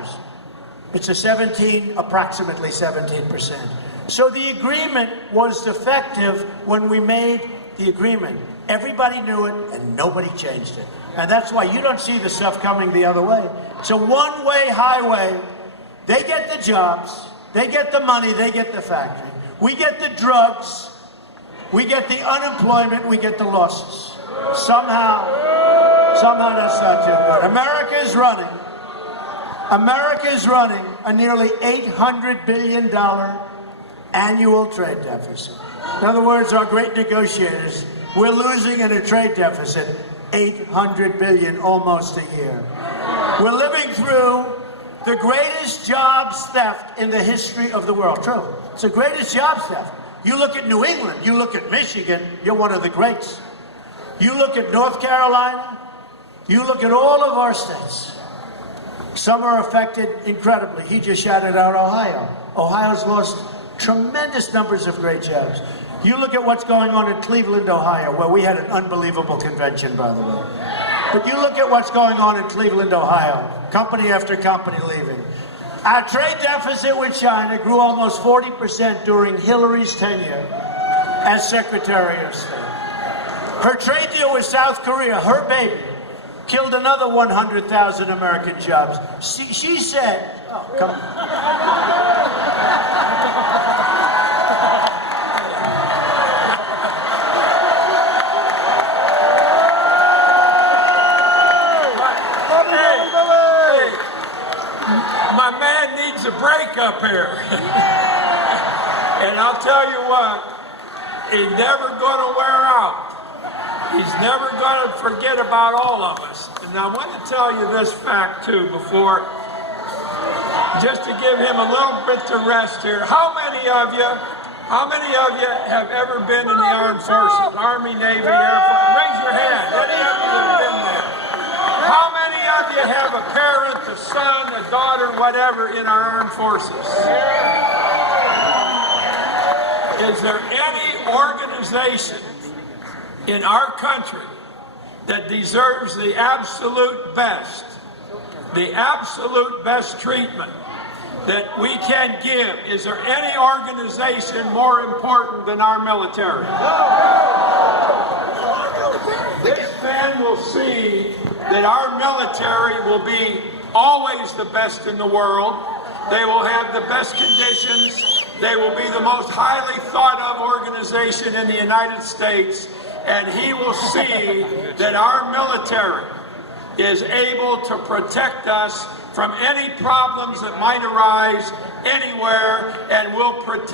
matters. It's approximately 17%. So the agreement was defective when we made the agreement. Everybody knew it, and nobody changed it. And that's why you don't see the stuff coming the other way. It's a one-way highway. They get the jobs, they get the money, they get the factory. We get the drugs, we get the unemployment, we get the losses. Somehow that's not too good. America is running a nearly $800 billion annual trade deficit. In other words, our great negotiators, we're losing in a trade deficit $800 billion almost a year. We're living through the greatest jobs theft in the history of the world. True. It's the greatest jobs theft. You look at New England, you look at Michigan, you're one of the greats. You look at North Carolina, you look at all of our states. Some are affected incredibly. He just shouted out Ohio. Ohio's lost tremendous numbers of great jobs. You look at what's going on in Cleveland, Ohio, where we had an unbelievable convention, by the way. But you look at what's going on in Cleveland, Ohio, company after company leaving. Our trade deficit with China grew almost 40% during Hillary's tenure as Secretary of State. Her trade deal with South Korea, her baby, killed another 100,000 American jobs. She said, oh, come on. My man needs a break up here. And I'll tell you what, he's never going to wear out. He's never going to forget about all of us. And I want to tell you this fact, too, before, just to give him a little bit to rest here. How many of you have ever been in the armed forces? Army, Navy, Air Force? Raise your hand. Any of you that have been there? How many of you have a parent, a son, a daughter, whatever, in our armed forces? Is there any organization in our country that deserves the absolute best treatment that we can give? Is there any organization more important than our military? This man will see that our military will be always the best in the world. They will have the best conditions. They will be the most highly thought of organization in the United States. And he will see that our military is able to protect us from any problems that might arise anywhere, and will protect